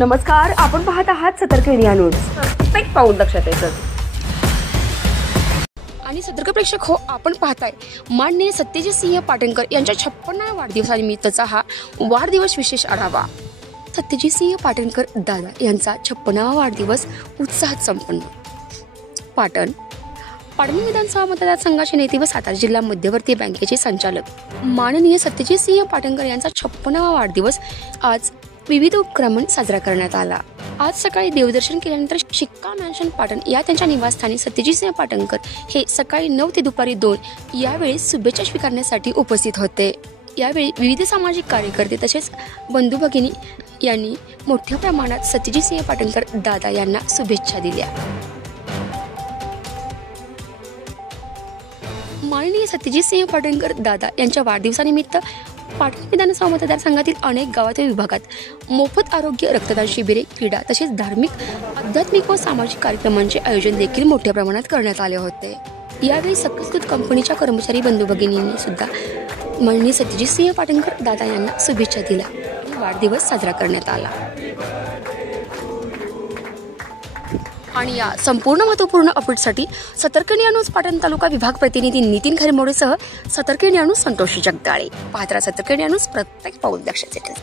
नमस्कार, आपण पाहत आहात सतर्क इंडिया न्यूज. प्रत्येक पाऊल लक्षात येतं. आणि सतर्क प्रेक्षक हो, आपण पाहताय माननीय सत्यजित सिंह पाटणकर यांच्या 56व्या वाढदिवसानिमित्तचा हा वाढदिवस विशेष आढावा. सत्यजित सिंह पाटणकर दादा यांचा 56वा वाढदिवस उत्साहात संपन्न. पाटण विधानसभा मतदारसंघाचे नेते व सातारा जिल्हा मध्यवर्ती बँकेचे संचालक माननीय सत्यजित सिंह पाटणकर यांचा 56वा वाढदिवस आज विविध उपक्रमांनी साजरा करण्यात आला. आज सकाळी देवदर्शन केल्यानंतर शिक्का मॅन्शन पाटण या त्यांच्या निवासस्थानी सत्यजित सिंह पाटणकर हे सकाळी 9 ते दुपारी 2 यावेळी शुभेच्छा स्वीकारण्यासाठी उपस्थित होते. यावेळी विविध सामाजिक कार्यकर्ते तसेच बंधू भगिनी यांनी मोठ्या प्रमाणात सत्यजित सिंह पाटणकर दादा यांना शुभेच्छा दिल्या. माननीय सत्यजित सिंह पाटणकर दादा यांच्या वाढदिवसानिमित्त पाटण विधानसभा मतदारसंघातील अनेक गावात व विभागात मोफत आरोग्य, रक्तदान शिबिरे, क्रीडा तसेच धार्मिक, आध्यात्मिक व सामाजिक कार्यक्रमांचे आयोजन देखील मोठ्या प्रमाणात करण्यात आले होते. यावेळी सकस दूध कंपनीच्या कर्मचारी बंधू भगिनींनी सुद्धा माननीय सत्यजित सिंह पाटणकर दादा यांना शुभेच्छा दिल्या आणि वाढदिवस साजरा करण्यात आला. आणि या संपूर्ण महत्त्वपूर्ण अपडेटसाठी सतर्क इंडिया न्यूज पाटण तालुका विभाग प्रतिनिधी नितीन खरेमोडेसह सतर्क इंडिया न्यूज संतोषी जगदाळे. पाहत राहा सतर्क इंडिया न्यूज, प्रत्येक पाऊल लक्षात येते.